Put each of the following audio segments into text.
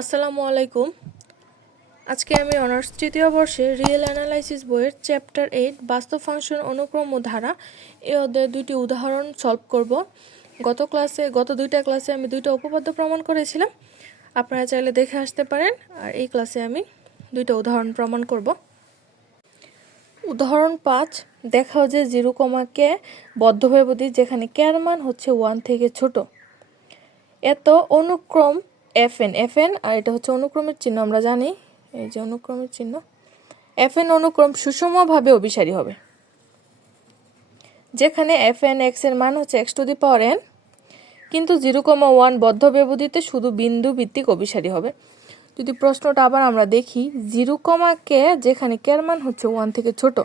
আসসালামু আলাইকুম। আজকে আমি অনার্স তৃতীয় বর্ষে রিয়েল অ্যানালাইসিস বইয়ের চ্যাপ্টার এইট, বাস্তব ফাংশন অনুক্রম ও ধারা এই অধ্যায়ে দুইটি উদাহরণ সলভ করব। গত ক্লাসে, গত দুইটা ক্লাসে আমি দুইটা উপপাদ্য প্রমাণ করেছিলাম। আপনারা চাইলে দেখে আসতে পারেন আর এই ক্লাসে আমি দুইটা উদাহরণ প্রমাণ করব। উদাহরণ পাঁচ, দেখাও যে জিরো কমাকে বদ্ধ ব্যবধি যেখানে কেয়ার মান হচ্ছে ওয়ান থেকে ছোট। এত অনুক্রম এফ এন এফ এন আর এটা হচ্ছে অনুক্রমের চিহ্ন, আমরা জানি। এই যে অনুক্রমের চিহ্ন। এফ এন অনুক্রম সুষমভাবে অভিসারী হবে। যেখানে এফ এন এক্সের মান হচ্ছে X to the power N কিন্তু জিরো কমা ওয়ান বদ্ধ ব্যবধিতে শুধু বিন্দু ভিত্তিক অভিসারী হবে। যদি প্রশ্নটা আবার আমরা দেখি জিরো কমাকে যেখানে কের মান হচ্ছে ওয়ান থেকে ছোট,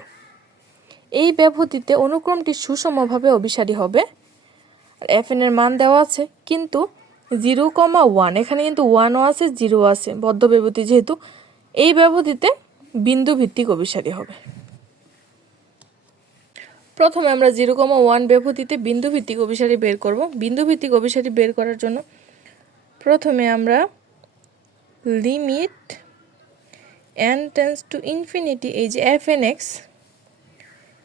এই ব্যবধিতে অনুক্রমটি সুষমভাবে অভিসারী হবে। আর এফ এন এর মান দেওয়া আছে, কিন্তু জিরো কমা ওয়ান, এখানে কিন্তু ওয়ানও আছে জিরো আছে, বদ্ধ ব্যবধি যেহেতু। এই ব্যবধিতে বিন্দু ভিত্তিক অভিসারী হবে। প্রথমে আমরা জিরো কমা ওয়ান ব্যবধিতে বিন্দু ভিত্তিক অভিসারী বের করব। বিন্দু ভিত্তিক অভিসারী বের করার জন্য প্রথমে আমরা limit N tends to infinity এই যে F N X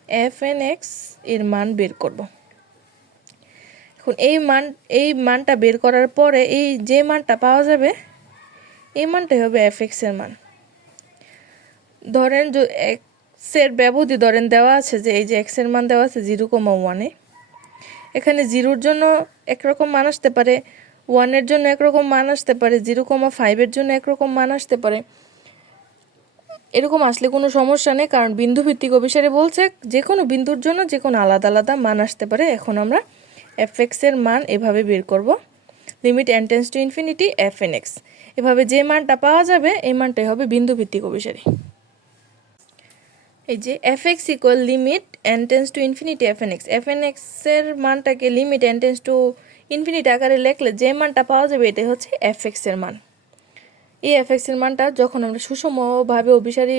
F N এক্সের মান বের করব। এখন এই মান, এই মানটা বের করার পরে এই যে মানটা পাওয়া যাবে, এই মানটাই হবে এফ এক্সের মান। ধরেন এক্সের ব্যবধি ধরেন দেওয়া আছে যে এই যে এক্সের মান দেওয়া আছে জিরো কমা ওয়ানে এখানে জিরোর জন্য একরকম মান আসতে পারে ওয়ানের জন্য একরকম মান আসতে পারে জিরো কমা ফাইভের জন্য একরকম মান আসতে পারে। এরকম আসলে কোনো সমস্যা নেই, কারণ বিন্দু ভিত্তিক অভিসারে বলছে যে কোনো বিন্দুর জন্য যে কোনো আলাদা আলাদা মান আসতে পারে। এখন আমরা এফ এক্সের মান এভাবে বের করব। Limit N tends to infinity F এভাবে যে মানটা পাওয়া যাবে, এই মানটাই হবে বিন্দু ভিত্তিক অভিসারী। এই যে F equal limit N tends to infinity F N X মানটাকে limit N tends to infinity আকারে লেখলে যে মানটা পাওয়া যাবে, এটাই হচ্ছে এফ এক্সের মান। এই এফ এক্সের মানটা যখন আমরা সুষমভাবে অভিসারী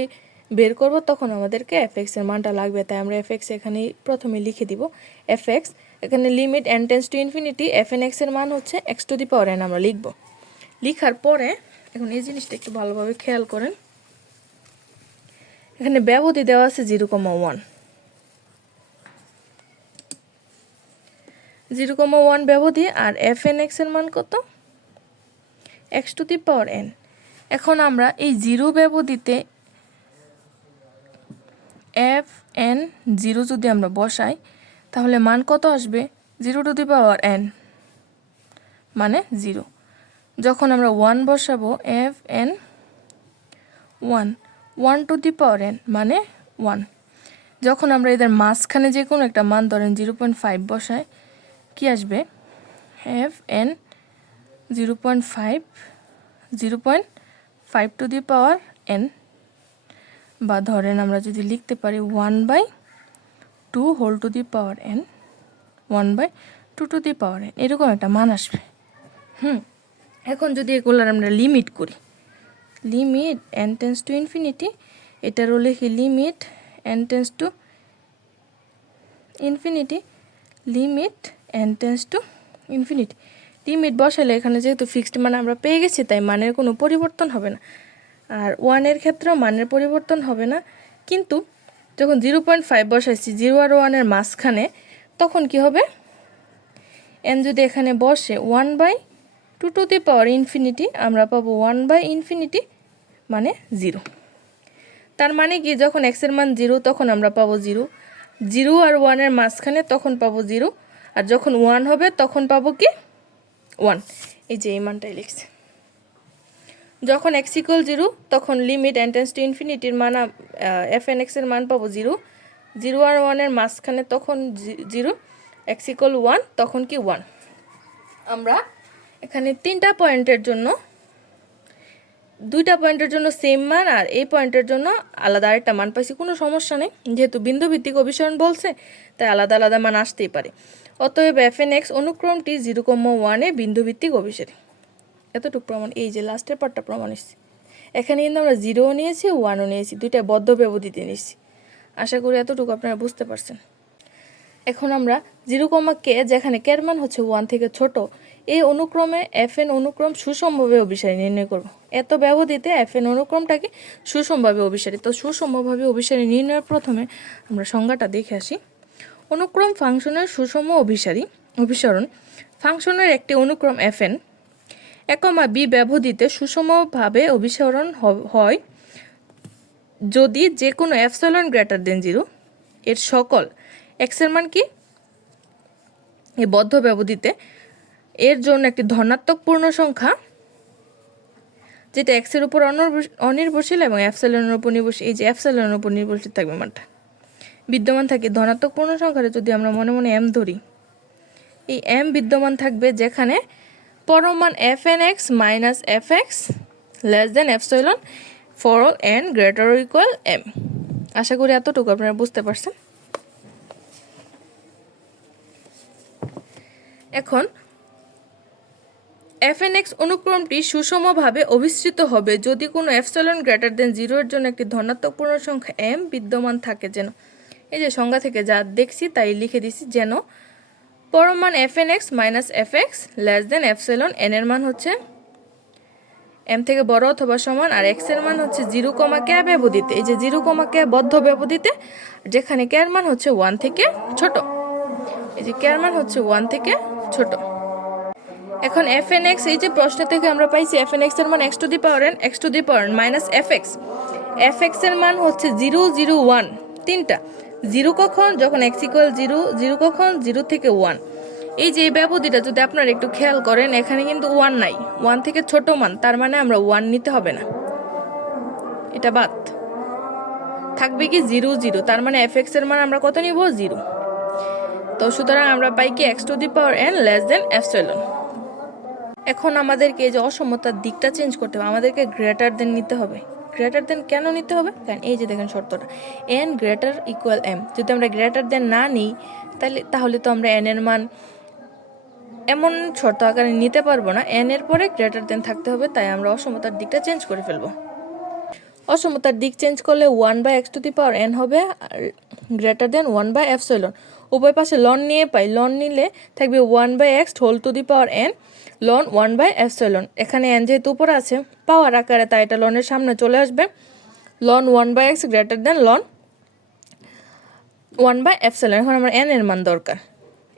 বের করব, তখন আমাদেরকে এফ এক্সের মানটা লাগবে। তাই আমরা এফ এক্স এখানে প্রথমে লিখে দিব। এফ এক্স এখানে limit N tends to infinity F N এক্সের মান হচ্ছে X to the power N আমরা লিখব। লিখার পরে, এখন এই জিনিসটা একটু ভালোভাবে খেয়াল করেন। এখানে ব্যবধি দেওয়া আছে zero comma one zero comma one ব্যবধি আর এফ এন এক্সের মান কত? X to the power N এখন আমরা এই জিরো ব্যবধিতে এফ এন জিরো যদি আমরা বসাই তাহলে মান কত আসবে? Zero to the power N মানে জিরো যখন আমরা ওয়ান বসাবো F N one one to the power N মানে ওয়ান যখন আমরা এদের মাঝখানে যে কোনো একটা মান ধরেন জিরো পয়েন্ট ফাইভ বসাই, কী আসবে? F N zero point five zero point five to the power N বা ধরেন আমরা যদি লিখতে পারি one by two whole to the power N one by two to the power N এরকম একটা মান আসবে। হুম, এখন যদি এগুলোর আমরা লিমিট করি limit N tends to infinity এটারও লিখি limit N tends to infinity limit N tends to infinity limit বসালে এখানে যেহেতু ফিক্সড মান আমরা পেয়ে গেছি, তাই মানের কোনো পরিবর্তন হবে না। আর ওয়ানের ক্ষেত্রেও মানের পরিবর্তন হবে না, কিন্তু যখন জিরো পয়েন্ট ফাইভ বসাইছি জিরো আর ওয়ানের মাঝখানে, তখন কি হবে? এন যদি এখানে বসে one by two to the power infinity আমরা পাবো ওয়ান বাই ইনফিনিটি মানে জিরো তার মানে কি, যখন এক্সের মান জিরো তখন আমরা পাবো জিরো জিরো আর ওয়ানের মাঝখানে, তখন পাবো জিরো আর যখন ওয়ান হবে, তখন পাবো কি? ওয়ান এই যে এই মানটাই লিখছে। যখন এক্স ইকুয়াল জিরো তখন লিমিট এন্টেন্স টু ইনফিনিটির মান এফ এন এক্সের মান পাবো জিরো জিরো আর ওয়ানের মাঝখানে তখন জিরো এক্স ইকুয়াল ওয়ান তখন কি ওয়ান আমরা এখানে তিনটা পয়েন্টের জন্য, দুইটা পয়েন্টের জন্য সেম মান, আর এই পয়েন্টের জন্য আলাদা আরেকটা মান পাইছি। কোনো সমস্যা নেই, যেহেতু বিন্দু ভিত্তিক অভিসরণ বলছে, তাই আলাদা আলাদা মান আসতেই পারে। অতএব এফ এন এক্স অনুক্রমটি জিরো কম ওয়ানে বিন্দু ভিত্তিক অভিসারী। এতটুকু প্রমাণ, এই যে লাস্টের পার্টটা প্রমাণ এসেছি। এখানে কিন্তু আমরা জিরোও নিয়েছি ওয়ানও নিয়েছি, দুইটা বদ্ধ ব্যবধিতে নিয়েছি। আশা করি এতটুকু আপনারা বুঝতে পারছেন। এখন আমরা জিরো কমা কে যেখানে কের মান হচ্ছে ওয়ান থেকে ছোট, এই অনুক্রমে এফ এন অনুক্রম সুষমভাবে অভিসারী নির্ণয় করব। এত ব্যবধিতে এফ এন অনুক্রমটাকে সুষমভাবে অভিসারী, তো সুষমভাবে অভিসারী নির্ণয়ের প্রথমে আমরা সংজ্ঞাটা দেখে আসি। অনুক্রম ফাংশনের সুষম অভিসারী, অভিসরণ ফাংশনের একটি অনুক্রম F N A comma B ব্যবধিতে সুষমভাবে অভিসরণ হয় যদি যে কোনো অ্যাপসলন গ্রেটার দেন জিরো, এর সকল এক্সের মান কি? এই বদ্ধ ব্যবধিতে এর জন্য একটি ধনাত্মক পূর্ণ সংখ্যা, যেটা এক্সের উপর অনির্ভরশীল এবং অ্যাপসেলনের উপর নির্ভরশীল। এই যে অ্যাপসেলনের উপর নির্ভরশীল থাকবে মানটা। বিদ্যমান থাকে ধনাত্মক পূর্ণ সংখ্যাটা যদি আমরা মনে মনে এম ধরি, এই এম বিদ্যমান থাকবে যেখানে পরমান F N X minus F X less than epsilon for all N greater equal M আশা করি এতটুকু আপনারা বুঝতে পারছেন। এখন এফ এন এক্স অনুক্রমটি সুষমভাবে অভিসৃত হবে যদি কোনো এফসলন গ্রেটার দেন জিরোর জন্য একটি ধনাত্মক পূর্ণ সংখ্যা এম বিদ্যমান থাকে যেন। এই যে সংজ্ঞা থেকে যা দেখছি তাই লিখে দিছি যেন পরমান F N X minus F X less than epsilon N এর মান হচ্ছে এম থেকে বড় অথবা সমান, আর এক্সের মান হচ্ছে জিরো কমা কে ব্যবধিতে। এই যে জিরো কমা কে বদ্ধ ব্যবধিতে, যেখানে কে এর মান হচ্ছে ওয়ান থেকে ছোট। এই যে কে এর মান হচ্ছে ওয়ান থেকে ছোট। এখন এফ এন এক্স এই যে প্রশ্ন থেকে আমরা পাইছি এফ এন এক্সের মান X to the power N X to the power minus F X F এক্সের মান হচ্ছে জিরো জিরো ওয়ান তিনটা। জিরো কখন, যখন এক্স ইকুয়াল জিরো জিরো কখন, জিরো থেকে ওয়ান এই যে ব্যবধিটা যদি আপনারা একটু খেয়াল করেন, এখানে কিন্তু ওয়ান নাই। ওয়ান থেকে ছোট মান, তার মানে আমরা ওয়ান নিতে হবে না। এটা বাদ। থাকবে কি জিরো জিরো। তার মানে এফ এক্সের মান আমরা কত নিব? জিরো। তো সুতরাং আমরা পাই কি X to the power N less than epsilon এখন আমাদেরকে এই যে অসমতার দিকটা চেঞ্জ করতে হবে। আমাদেরকে গ্রেটার দেন নিতে হবে। গ্রেটার দেন কেন নিতে হবে? কারণ এই যে দেখেন শর্তটা। এন গ্রেটার ইকুয়াল এম যদি আমরা গ্রেটার দেন না নিই তাহলে তাহলে তো আমরা এন এর মান এমন শর্ত আকারে নিতে পারব না। এন এর পরে গ্রেটার দেন থাকতে হবে, তাই আমরা অসমতার দিকটা চেঞ্জ করে ফেলব। অসমতার দিক চেঞ্জ করলে one by X to the power N হবে, আর greater than one by epsilon উভয় পাশে লন নিয়ে পাই। লন নিলে থাকবে one by X whole to the power N ln one by epsilon এখানে এন যেহেতু উপরে আছে পাওয়ার আকারে তাই এটা লনের সামনে চলে আসবে। Ln one by X greater than ln one by epsilon এখন আমার এন এর মান দরকার।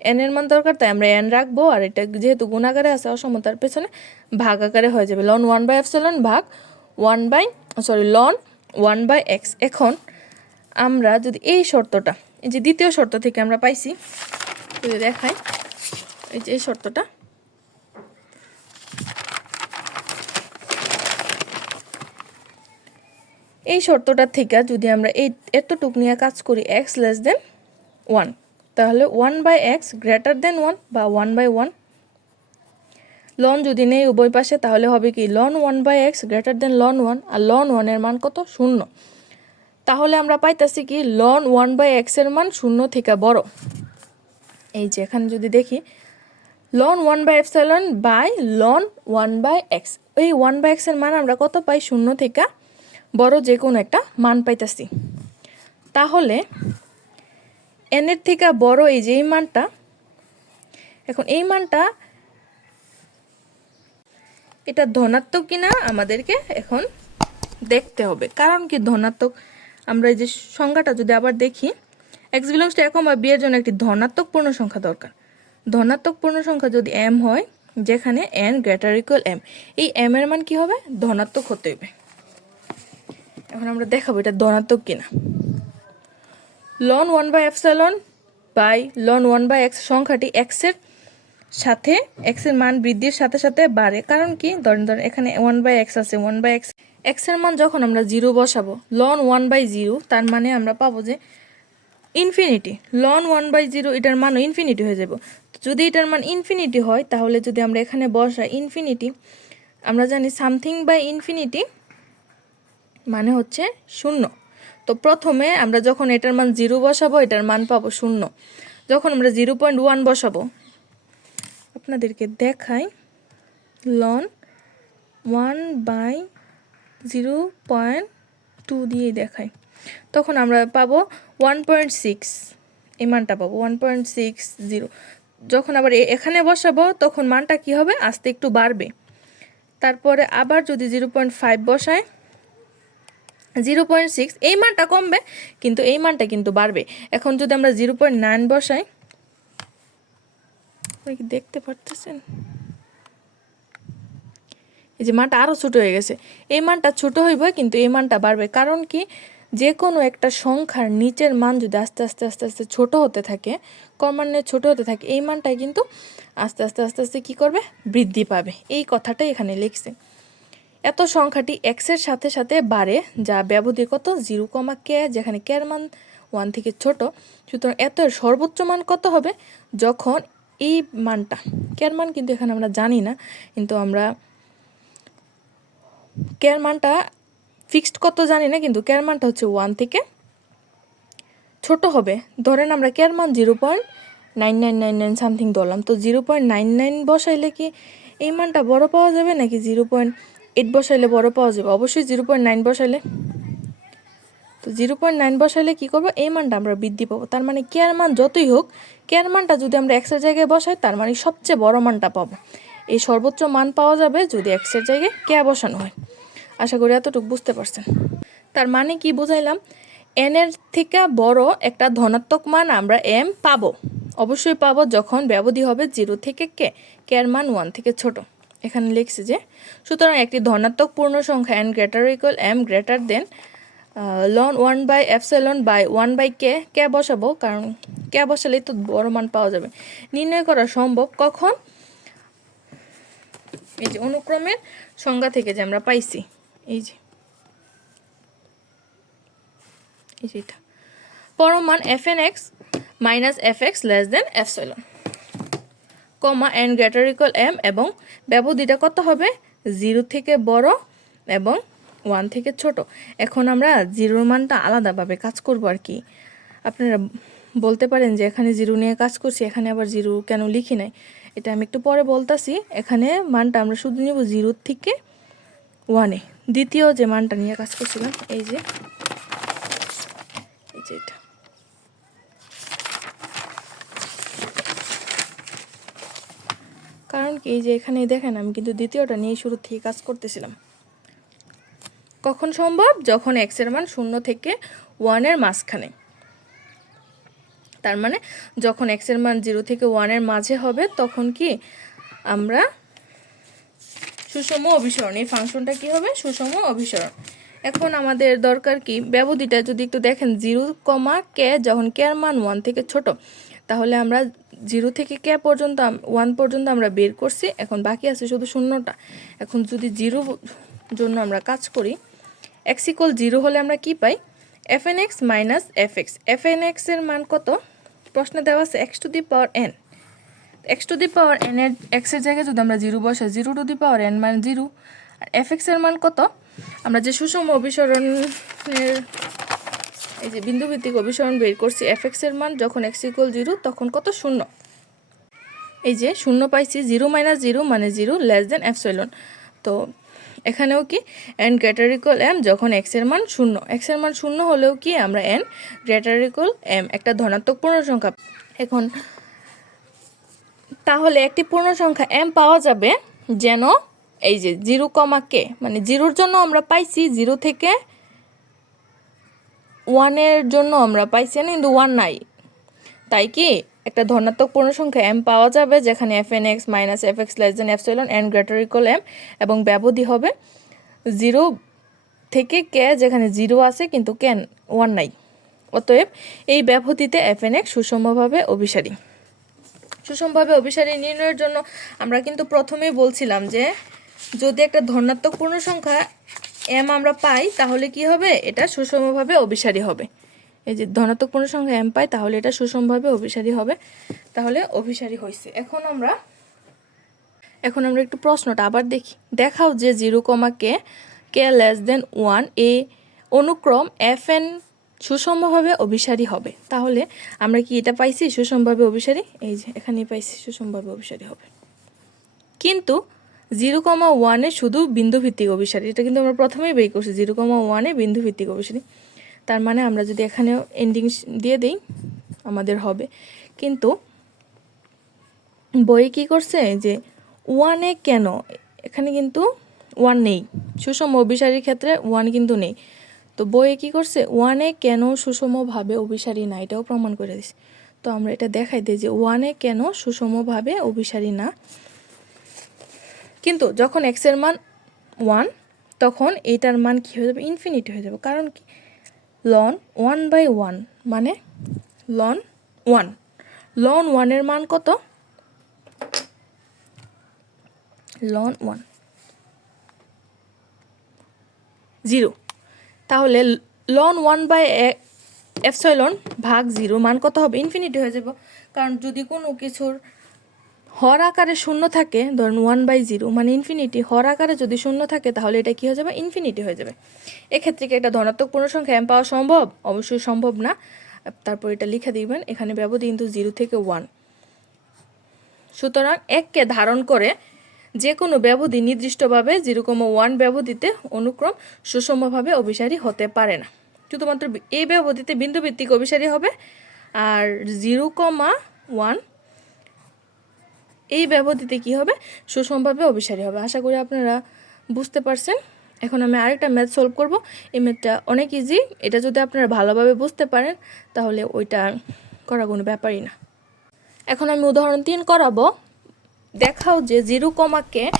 এন এর মান দরকার, তাই আমরা এন রাখব, আর এটা যেহেতু গুণাকারে আছে, অসমতার পেছনে ভাগ আকারে হয়ে যাবে। লন ওয়ান বাই এফসেলন ভাগ one by sorry ln one by X এখন আমরা যদি এই শর্তটা, এই যে দ্বিতীয় শর্ত থেকে আমরা পাইছি যদি দেখাই, এই যে এই শর্তটা এই শর্তটা থেকে যদি আমরা এই এতটুক নিয়ে কাজ করি এক্স লেস দেন ওয়ান তাহলে one by X greater than one বা ওয়ান বাই ওয়ান লন যদি নেই উভয় পাশে, তাহলে হবে কি ln one by X greater than ln one R loan ওয়ানের মান কত? শূন্য। তাহলে আমরা পাইতাছি কি লন ওয়ান বাই এক্সের মান শূন্য থেকে বড়। এই যে এখানে যদি দেখি ln one by epsilon by ln one by X এই ওয়ান বাই এক্সের মান আমরা কত পাই? শূন্য থেকে বড় যে কোনো একটা মান পাইতাছি। তাহলে, এনের থেকে বড় এই যে এই মানটা, এখন এই মানটা এটা ধনাত্মক কিনা আমাদেরকে এখন দেখতে হবে। কারণ কি ধনাত্মক? আমরা এই যে সংখ্যাটা যদি আবার দেখি এক্স বিলংস টু একম বা বিয়ের জন্য একটি ধনাত্মক পূর্ণ সংখ্যা দরকার। ধনাত্মক পূর্ণ সংখ্যা যদি এম হয়, যেখানে এন গ্রেটার ইকুয়াল এম এই এম এর মান কি হবে? ধনাত্মক হতে হবে। এখন আমরা দেখাবো এটা ধনাত্মক কিনা। Ln one by epsilon by ln one by X সংখ্যাটি এক্সের সাথে এক্সের মান বৃদ্ধির সাথে সাথে বাড়ে। কারণ কি? ধরেন ধরেন, এখানে ওয়ান বাই এক্স আছে ওয়ান বাই এক্স এক্সের মান যখন আমরা জিরো বসাবো লন ওয়ান বাই জিরো তার মানে আমরা পাবো যে infinity ln one by zero এটার মানও ইনফিনিটি হয়ে যাব। যদি এটার মান ইনফিনিটি হয়, তাহলে যদি আমরা এখানে বসাই ইনফিনিটি আমরা জানি সামথিং বাই ইনফিনিটি মানে হচ্ছে শূন্য। তো প্রথমে আমরা যখন এটার মান জিরো বসাবো, এটার মান পাবো শূন্য। যখন আমরা জিরো পয়েন্ট ওয়ান বসাবো, আপনাদেরকে দেখাই ln one by zero point two দিয়ে দেখাই। তখন আমরা পাবো ওয়ান পয়েন্ট সিক্স, এই মানটা পাবো ওয়ান পয়েন্ট সিক্স জিরো। যখন আবার এখানে বসাবো, তখন মানটা কি হবে? আস্তে একটু বাড়বে। তারপরে আবার যদি জিরো পয়েন্ট ফাইভ বসায় জিরো পয়েন্ট সিক্স, এই মানটা কমবে, কিন্তু এই মানটা কিন্তু বাড়বে। এখন যদি আমরা জিরো পয়েন্ট নাইন বসাই কি দেখতে পারতেছেন? এই যে মানটা আরও ছোট হয়ে গেছে। এই মানটা ছোট হইবে, কিন্তু এই মানটা বাড়বে। কারণ কি? যে কোনো একটা সংখ্যার নিচের মান যদি আস্তে আস্তে আস্তে আস্তে ছোট হতে থাকে, ক্রমান্বয়ে ছোট হতে থাকে, এই মানটাই কিন্তু আস্তে আস্তে আস্তে আস্তে কী করবে? বৃদ্ধি পাবে। এই কথাটাই এখানে লিখছে। এত সংখ্যাটি এক্সের সাথে সাথে বাড়ে, যা ব্যবধি কত জিরো কমা কে যেখানে কের মান ওয়ান থেকে ছোট। সুতরাং এত সর্বোচ্চ মান কত হবে? যখন এই মানটা কের মান কিন্তু এখানে আমরা জানি না, কিন্তু আমরা কেয়ার মানটা ফিক্সড কত জানি না, কিন্তু কেয়ার মানটা হচ্ছে ওয়ান থেকে ছোট হবে। ধরেন আমরা কেয়ার মান zero point nine nine nine nine something ধরলাম, তো জিরো পয়েন্ট নাইন নাইন বসাইলে কি এই মানটা বড় পাওয়া যাবে, নাকি জিরো পয়েন্ট এইট বসাইলে বড় পাওয়া যাবে। অবশ্যই জিরো পয়েন্ট নাইন বসাইলে। তো জিরো পয়েন্ট নাইন বসাইলে কী করব? এই মানটা আমরা বৃদ্ধি পাবো। তার মানে কেয়ার মান যতই হোক কেয়ার মানটা যদি আমরা এক্সের জায়গায় বসাই, তার মানে সবচেয়ে বড় মানটা পাবো। এই সর্বোচ্চ মান পাওয়া যাবে যদি এক্সের জায়গায় কেয়া বসানো হয়। আশা করি এতটুকু বুঝতে পারছেন। তার মানে কি বুঝাইলাম? এনের থেকে বড় একটা ধনাত্মক মান আমরা এম পাবো। অবশ্যই পাবো যখন ব্যবধি হবে জিরো থেকে কে কেয়ার মান ওয়ান থেকে ছোট। এখানে লিখছে যে, সুতরাং একটি ধনাত্মক পূর্ণ সংখ্যা n greater equal m greater than loan one by epsilon by one by k কে বসাবো, কারণ কে বসালেই তো বড় মান পাওয়া যাবে। নির্ণয় করা সম্ভব কখন? এই যে অনুক্রমের সংজ্ঞা থেকে যে আমরা পাইছি, এই যে এই যে এটা। পরমান f n x minus f x less than epsilon comma n greater equal m এবং ব্যবধিটা কত হবে? জিরো থেকে বড় এবং ওয়ান থেকে ছোট। এখন আমরা জিরোর মানটা আলাদাভাবে কাজ করব আর কি। আপনারা বলতে পারেন যে এখানে জিরো নিয়ে কাজ করছি, এখানে আবার জিরো কেন লিখি নাই? এটা আমি একটু পরে বলতাছি। এখানে মানটা আমরা শুধু নেব জিরোর থেকে ওয়ানে দ্বিতীয় যে মানটা নিয়ে কাজ করছিলাম এই যে এটা কারণ কি এই যে এখানে দেখেন, আমি কিন্তু দ্বিতীয়টা নিয়ে শুরু থেকে কাজ করতেছিলাম। কখন সম্ভব? যখন এক্সের মান শূন্য থেকে ওয়ানের মাঝখানে। তার মানে যখন এক্সের মান জিরো থেকে ওয়ানের মাঝে হবে, তখন কি আমরা সুষম অভিসরণ, এই ফাংশনটা কি হবে? সুষম অভিসরণ। এখন আমাদের দরকার কি? ব্যবধিটা যদি একটু দেখেন জিরো কমা কে, যখন কে এর মান ওয়ান থেকে ছোট, তাহলে আমরা জিরো থেকে কে পর্যন্ত ওয়ান পর্যন্ত আমরা বের করছি, এখন বাকি আছে শুধু শূন্যটা। এখন যদি জিরো জন্য আমরা কাজ করি এক্স ইকুয়াল জিরো হলে আমরা কি পাই? F n x minus f x f n এক্সের মান কত? প্রশ্নে দেওয়া আছে x to the power n x to the power n এর এক্সের জায়গায় যদি আমরা জিরো বসাই, zero to the power n মান জিরো। আর এফ এক্সের মান কত? আমরা যে সুষম অভিসরণের এই যে বিন্দুভিত্তিক অভিসরণ বের করছি এফ এক্সের মান যখন এক্স ইকুয়াল জিরো তখন কত শূন্য? এই যে শূন্য পাইছি জিরো মাইনাস জিরো মানে জিরো লেস দেন এফসেলন তো এখানেও কি এন গ্রেটার ইকুয়াল এম যখন এক্সের মান শূন্য? এক্সের মান শূন্য হলেও কি আমরা এন গ্রেটার ইকুয়াল এম একটা ধনাত্মক পূর্ণ সংখ্যা এখন তাহলে একটি পূর্ণ সংখ্যা এম পাওয়া যাবে যেন এই যে জিরো কমা কে মানে জিরোর জন্য আমরা পাইছি জিরো থেকে ওয়ানের জন্য আমরা পাইছি না, কিন্তু ওয়ান নাই। তাই কি? একটা ধনাত্মক পূর্ণ সংখ্যা এম পাওয়া যাবে, যেখানে f n x minus f x less than epsilon n greater equal m এবং ব্যবধি হবে জিরো থেকে কে যেখানে জিরো আছে, কিন্তু কেন ওয়ান নাই। অতএব এই ব্যবধিতে এফ এন এক্স সুষমভাবে অভিসারী। সুষমভাবে অভিসারী নির্ণয়ের জন্য আমরা কিন্তু প্রথমেই বলছিলাম যে, যদি একটা ধনাত্মক পূর্ণ সংখ্যা এম আমরা পাই, তাহলে কি হবে? এটা সুষমভাবে অভিসারী হবে। এই যে ধনাত্মক পূর্ণ সংখ্যা এম পাই, তাহলে এটা সুষমভাবে অভিসারী হবে। তাহলে অভিসারী হয়েছে এখন আমরা এখন আমরা একটু প্রশ্নটা আবার দেখি। দেখাও যে zero comma k k less than one এ অনুক্রম এফ এন সুষমভাবে অভিসারী হবে। তাহলে আমরা কি এটা পাইছি? সুষমভাবে অভিসারী? এই যে এখানে পাইছি, সুষমভাবে অভিসারী হবে। কিন্তু জিরো কমা ওয়ানে শুধু বিন্দু ভিত্তিক অভিসারী। এটা কিন্তু আমরা প্রথমেই বের করছি, জিরো কমা ওয়ানে বিন্দু ভিত্তিক অভিসারী। তার মানে আমরা যদি এখানেও এন্ডিং দিয়ে দিই, আমাদের হবে। কিন্তু বই কি করছে যে, ওয়ানে কেন? এখানে কিন্তু ওয়ান নেই। সুষম অভিসারীর ক্ষেত্রে ওয়ান কিন্তু নেই। তো বইয়ে কি করছে, ওয়ানে কেন সুষমভাবে অভিসারী না? এটাও প্রমাণ করে দিছে। তো আমরা এটা দেখাই দিই যে, ওয়ানে কেন সুষমভাবে অভিসারী না? কিন্তু যখন এক্সের মান ওয়ান তখন এটার মান কী হয়ে যাবে? ইনফিনিটি হয়ে যাবে। কারণ কি? লন ওয়ান বাই ওয়ান মানে লন ওয়ান লন ওয়ানের মান কত? লন ওয়ান জিরো তাহলে লন ওয়ান বাই এফসয়লন ভাগ জিরো মান কত হবে? ইনফিনিটি হয়ে যাব। কারণ যদি কোনো কিছুর হর আকারে শূন্য থাকে, ধরুন ওয়ান বাই জিরো মানে ইনফিনিটি হর আকারে যদি শূন্য থাকে, তাহলে এটা কী হয়ে যাবে? ইনফিনিটি হয়ে যাবে। এক্ষেত্রে কি এটা ধনাত্মক পূর্ণ সংখ্যা এম পাওয়া সম্ভব? অবশ্যই সম্ভব না। তারপর এটা লিখে দিবেন, এখানে ব্যবধি কিন্তু জিরো থেকে ওয়ান সুতরাং এককে ধারণ করে যে কোনো ব্যবধি নির্দিষ্টভাবে জিরো কমা ওয়ান ব্যবধিতে অনুক্রম সুষমভাবে অভিসারী হতে পারে না। শুধুমাত্র এই ব্যবধিতে বিন্দুভিত্তিক অভিসারী হবে, আর জিরো কমা ওয়ান এই ব্যবধিতে কি হবে? সুষমভাবে অভিসারী হবে। আশা করি আপনারা বুঝতে পারছেন। এখন আমি আরেকটা ম্যাথ সলভ করব। এই ম্যাথটা অনেক ইজি। এটা যদি আপনারা ভালোভাবে বুঝতে পারেন, তাহলে ওইটা করা কোনো ব্যাপারই না। এখন আমি উদাহরণ তিন করাবো। দেখাও যে zero কমাকে k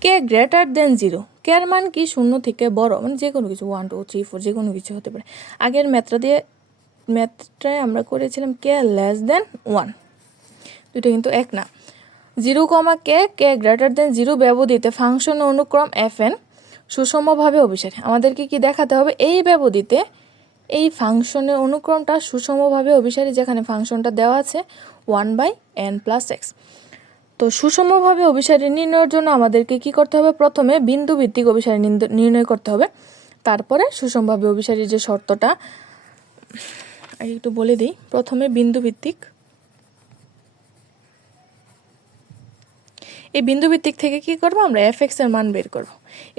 k greater than zero. K এর মান কি শূন্য থেকে বড়? মানে যে কোনো কিছু, ওয়ান, টু, থ্রি, ফোর, যে কোনো কিছু হতে পারে। আগের ম্যাথটা দিয়ে, ম্যাথটায় আমরা করেছিলাম কে লেস দেন ওয়ান। দুটো কিন্তু এক না। Zero comma k k greater than zero ব্যবধিতে function অনুক্রম এফ এন সুষমভাবে অভিসারী। আমাদেরকে কি দেখাতে হবে? এই ব্যবধিতে এই ফাংশনের অনুক্রমটা সুষমভাবে অভিসারী, যেখানে ফাংশনটা দেওয়া আছে one by n plus x তো সুষমভাবে অভিসারী নির্ণয়ের জন্য আমাদেরকে কি করতে হবে? প্রথমে বিন্দু ভিত্তিক অভিসারী নির্ণয় করতে হবে। তারপরে সুষমভাবে অভিসারীর যে শর্তটা একটু বলে দিই। প্রথমে বিন্দু ভিত্তিক এই বিন্দু ভিত্তিক থেকে কি করব? আমরা এফ এক্সের মান বের করব।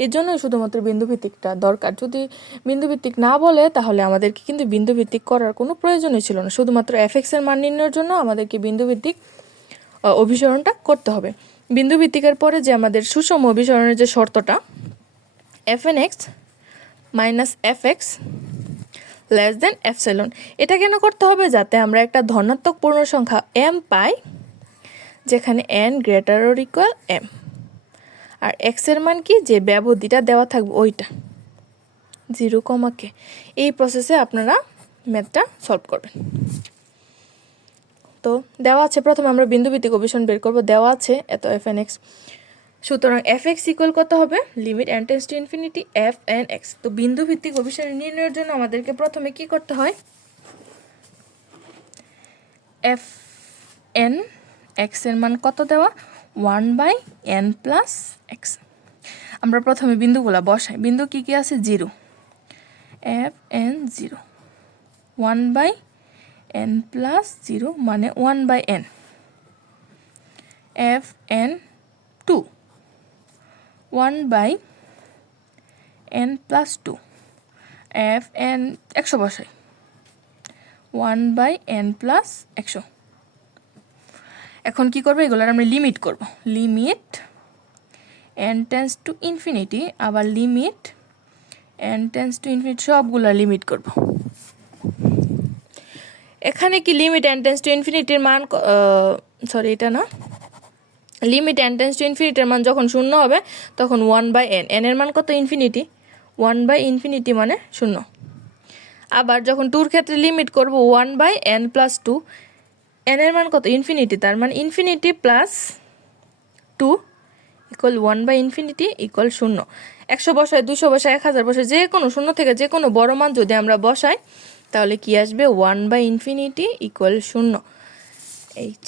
এর জন্যই শুধুমাত্র বিন্দু ভিত্তিকটা দরকার। যদি বিন্দু ভিত্তিক না বলে, তাহলে আমাদেরকে কিন্তু বিন্দু ভিত্তিক করার কোনো প্রয়োজনই ছিল না। শুধুমাত্র এফ এক্সের মান নির্ণয়ের জন্য আমাদেরকে বিন্দু ভিত্তিক অভিসরণটা করতে হবে। বিন্দু ভিত্তিকের পরে যে আমাদের সুষম অভিসরণের যে শর্তটা f n x minus f x less than epsilon এটা কেন করতে হবে? যাতে আমরা একটা ধনাত্মক পূর্ণ সংখ্যা এম পাই যেখানে n greater or equal m আর এক্সের মান কি? যে ব্যবধিটা দেওয়া থাকবে ওইটা। জিরো কমাকে এই প্রসেসে আপনারা ম্যাথটা সলভ করবেন। তো দেওয়া আছে, প্রথমে আমরা বিন্দু ভিত্তিক অভিসরণ বের করব। দেওয়া আছে এত এফ এন এক্স সুতরাং এফ এক্স ইকুয়াল কত হবে? Limit n tends to infinity f n x তো বিন্দু ভিত্তিক অভিসরণ নির্ণয়ের জন্য আমাদেরকে প্রথমে কি করতে হয়? এফ এন এক্সের মান কত দেওয়া? One by n plus x আমরা প্রথমে বিন্দুগুলা বসাই। বিন্দু কি কি আছে? Zero f n zero one by n plus zero মানে one by n f n two one by n plus two f n একশো বসাই। ওয়ান বাই এন প্লাস একশো। এখন কি করব? এগুলোর আমরা লিমিট করব। Limit n tends to infinity আবার limit n tends to infinity সবগুলো লিমিট করব। এখানে কি লিমিট এন টেন্স টু ইনফিনিটির মান সরি এটা না। লিমিট এন টেন্স টু ইনফিনিটির মান যখন শূন্য হবে, তখন ওয়ান বাই এন এন এর মান কত? ইনফিনিটি ওয়ান বাই ইনফিনিটি মানে শূন্য। আবার যখন টুর ক্ষেত্রে লিমিট করব one by n plus two n এর মান কত? ইনফিনিটি তার মানে infinity plus two equal one by infinity equal শূন্য। একশো বসায়, দুশো বসায়, এক হাজার বসায়, যে কোনো শূন্য থেকে যে কোনো বড় মান যদি আমরা বসাই, তাহলে কি আসবে? ওয়ান বাই ইনফিনিটি ইকুয়াল শূন্য। H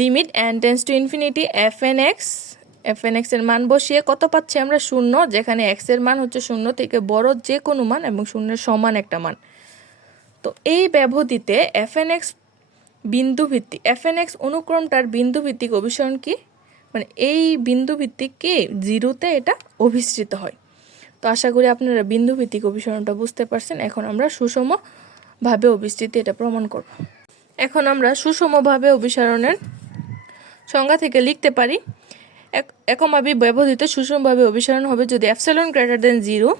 limit n tends to infinity f n x f n এক্সের মান বসিয়ে কত পাচ্ছি আমরা? শূন্য, যেখানে এক্সের মান হচ্ছে শূন্য থেকে বড় যে কোনো মান এবং শূন্যের সমান একটা মান। তো এই ব্যবধিতে এফ এন এক্স বিন্দু ভিত্তিক এফ এন এক্স অনুক্রমটার বিন্দু ভিত্তিক অভিসরণ কি? মানে এই বিন্দু ভিত্তিক কি? জিরোতে এটা অভিসৃত হয়। তো আশা করি আপনারা বিন্দু ভিত্তিক অভিসরণটা বুঝতে পারছেন। এখন আমরা সুষমভাবে অভিসৃতি এটা প্রমাণ করব। এখন আমরা সুষমভাবে অভিসরণের সংজ্ঞা থেকে লিখতে পারি এক- একমা ব্যবহৃত সুষমভাবে অভিসরণ হবে যদি অ্যাপসাইলন গ্রেটার দেন জিরো।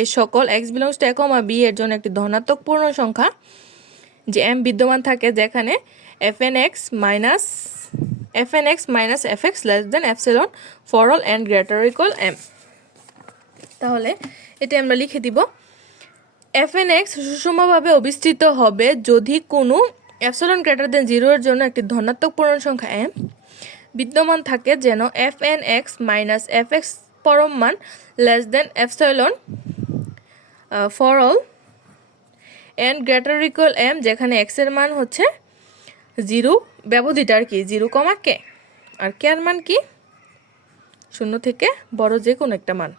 এর সকল x belongs to a comma b এর জন্য একটি ধনাত্মক পূর্ণ সংখ্যা, যে এম বিদ্যমান থাকে যেখানে f n x minus f n x minus f x less than epsilon for all and greater equal m তাহলে এটা আমরা লিখে দিব। এফ এন এক্স সুষমভাবে অবিস্তৃত হবে যদি কোনো অ্যাপসলন গ্রেটার দেন জিরোর জন্য একটি ধনাত্মক পূর্ণ সংখ্যা এম বিদ্যমান থাকে যেন f n x minus f x পরম মান less than epsilon for all n greater equal m যেখানে এক্সের মান হচ্ছে জিরো ব্যবধিটা আর কি জিরো কমা কে আর কে এর মান কি? শূন্য থেকে বড় যে কোনো একটা মান।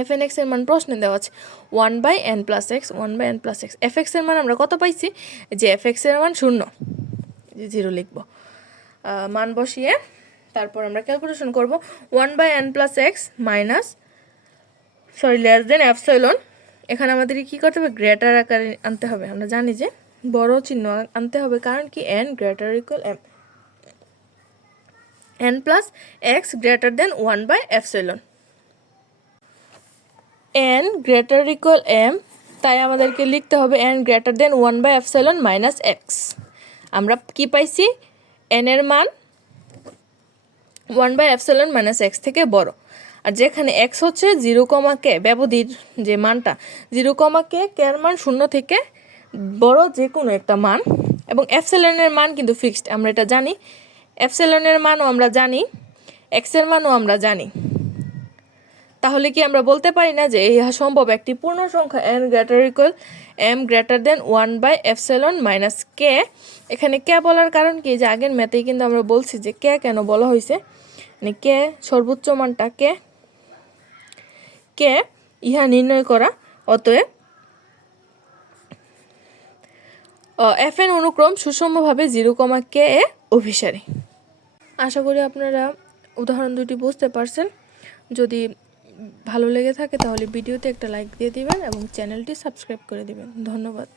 এফ এন এক্সের মান প্রশ্নে দেওয়া আছে one by n plus x one by n plus x f এক্সের মান আমরা কত পাইছি? যে এফ এক্সের মান শূন্য। জিরো লিখব। মান বসিয়ে তারপর আমরা ক্যালকুলেশন করব one by n plus x minus sorry less than epsilon এখানে আমাদের কি করতে হবে? গ্রেটার আকারে আনতে হবে। আমরা জানি যে বড় চিহ্ন আনতে হবে কারণ কি? N greater equal m n plus x greater than one by epsilon n greater equal m তাই আমাদেরকে লিখতে হবে n greater than one by epsilon minus x আমরা কি পাইছি? এন এর মান one by epsilon minus x থেকে বড়। আর যেখানে এক্স হচ্ছে জিরো কমা কে, ব্যবধির যে মানটা, জিরো কমা কে কের মান শূন্য থেকে বড় যে কোনো একটা মান। এবং অ্যাপসেলনের মান কিন্তু ফিক্সড, আমরা এটা জানি। অ্যাপসেলনের মানও আমরা জানি এক্সের মানও আমরা জানি। তাহলে কি আমরা বলতে পারি না যে ইহা সম্ভব? একটি পূর্ণ সংখ্যা n greater equal m greater than one by epsilon minus k এখানে কে বলার কারণ কি? যে আগের ম্যাথেই কিন্তু আমরা বলছি যে কে কেন বলা হয়েছে। মানে কে সর্বোচ্চ মানটা কে কে ইহা নির্ণয় করা। অতএব এফ এন অনুক্রম সুষমভাবে জিরো কমা কে এ অভিসারী। আশা করি আপনারা উদাহরণ দুটি বুঝতে পারছেন। যদি ভালো লেগে থাকে তাহলে ভিডিওতে একটা লাইক দিয়ে দিবেন এবং চ্যানেলটি সাবস্ক্রাইব করে দিবেন। ধন্যবাদ।